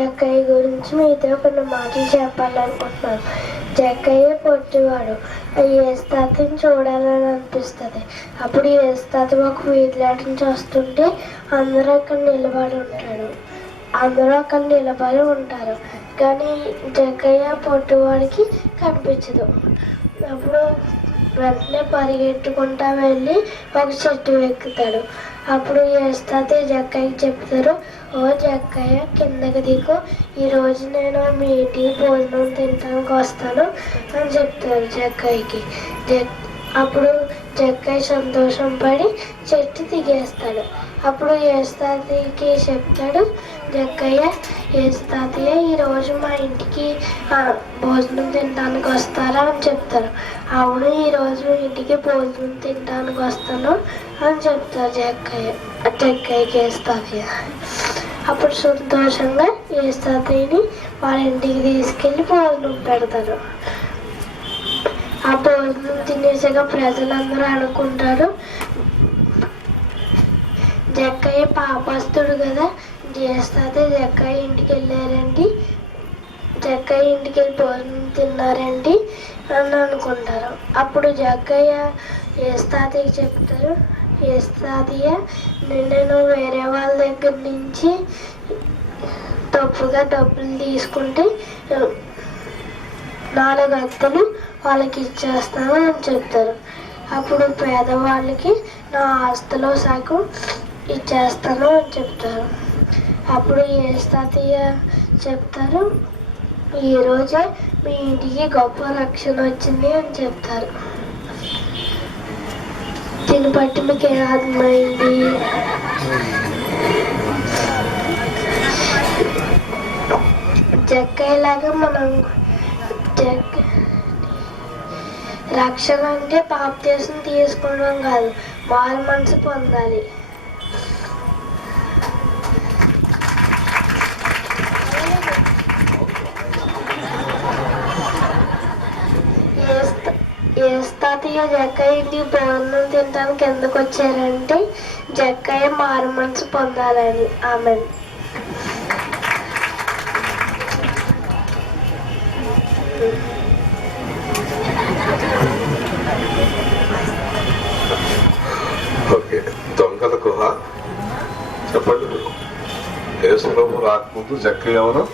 జక్కయ్య గురించి మీతో కొన్ని మాటలు చెప్పాలనుకుంటున్నాను. జక్కయ్య పొట్టివాడు. ఏస్తాతని చూడాలని అనిపిస్తుంది. అప్పుడు ఏస్తాత ఒక వీధిలాట నుంచి వస్తుంటే అందరూ అక్కడ నిలబడి ఉంటారు. కానీ జక్కయ్య పొట్టివాడికి కనిపించదు. అప్పుడు వెంటనే పరిగెట్టుకుంటా వెళ్ళి ఒక చెట్టు ఎక్కుతాడు. అప్పుడు ఏస్తాత జక్కయ్యకి చెప్తారు, ఓ జక్కయ్య కిందకి దిగు, ఈరోజు నేను మీ ఇంటికి భోజనం తినడానికి వస్తాను అని చెప్తారు జక్కయ్యకి. అప్పుడు జక్కయ్య సంతోషం పడి చెట్టు దిగేస్తాడు. అప్పుడు ఏస్తాతకి చెప్తాడు జక్కయ్య, ఏస్తాతయ్య ఈరోజు మా ఇంటికి భోజనం తినడానికి వస్తారా అని చెప్తారు. అవును, ఈరోజు మీ ఇంటికి భోజనం తినడానికి వస్తాను అని చెప్తారు జక్కయ్యకి ఏస్తాతయ్య. అప్పుడు సంతోషంగా ఏస్తాతయ్యని వాళ్ళ ఇంటికి తీసుకెళ్ళి భోజనం పెడతారు. ఆ భోజనం తినేసాక ప్రజలందరూ అనుకుంటారు, జక్కయ్య పాపస్తుడు కదా, ఏస్తాతయ్య జక్కయ్య ఇంటికి వెళ్ళారండి, జక్కయ్య ఇంటికి వెళ్ళి భోజనం తిన్నారండి అని అనుకుంటారు. అప్పుడు జక్కయ్య ఏస్తాతయ్యకి చెప్తారు, ఏస్తాతయ్య నేను వేరే వాళ్ళ దగ్గర నుంచి తప్పుగా డబ్బులు తీసుకుంటే 4 అద్దెలు వాళ్ళకి ఇచ్చేస్తాను అని చెప్తారు. అప్పుడు పేదవాళ్ళకి నా ఆస్తిలో సగం ఇచ్చేస్తాను అని చెప్తారు. అప్పుడు ఏస్తాతయ్య చెప్తారు, ఈరోజే మీ ఇంటికి గొప్ప రక్షణ వచ్చింది అని చెప్తారు. దీన్ని బట్టి మీకు ఏ అర్థమైంది? జక్కయ్యలాగా మనం రక్షణ అంటే బాప్తీసం తీసుకోవడం కాదు, మారు మనసు పొందాలి. ఏస్తాతయ్య జక్కయ్య ఇంటికి భోజనం తినడానికి ఎందుకు వచ్చారంటే జక్కయ్య మారు మనసు పొందాలని. ఆమెన్. ఓకే, దొంగల గుహ చెప్పండి. యేసు ప్రభు రాకముందు జక్కయ్య ఎవరు?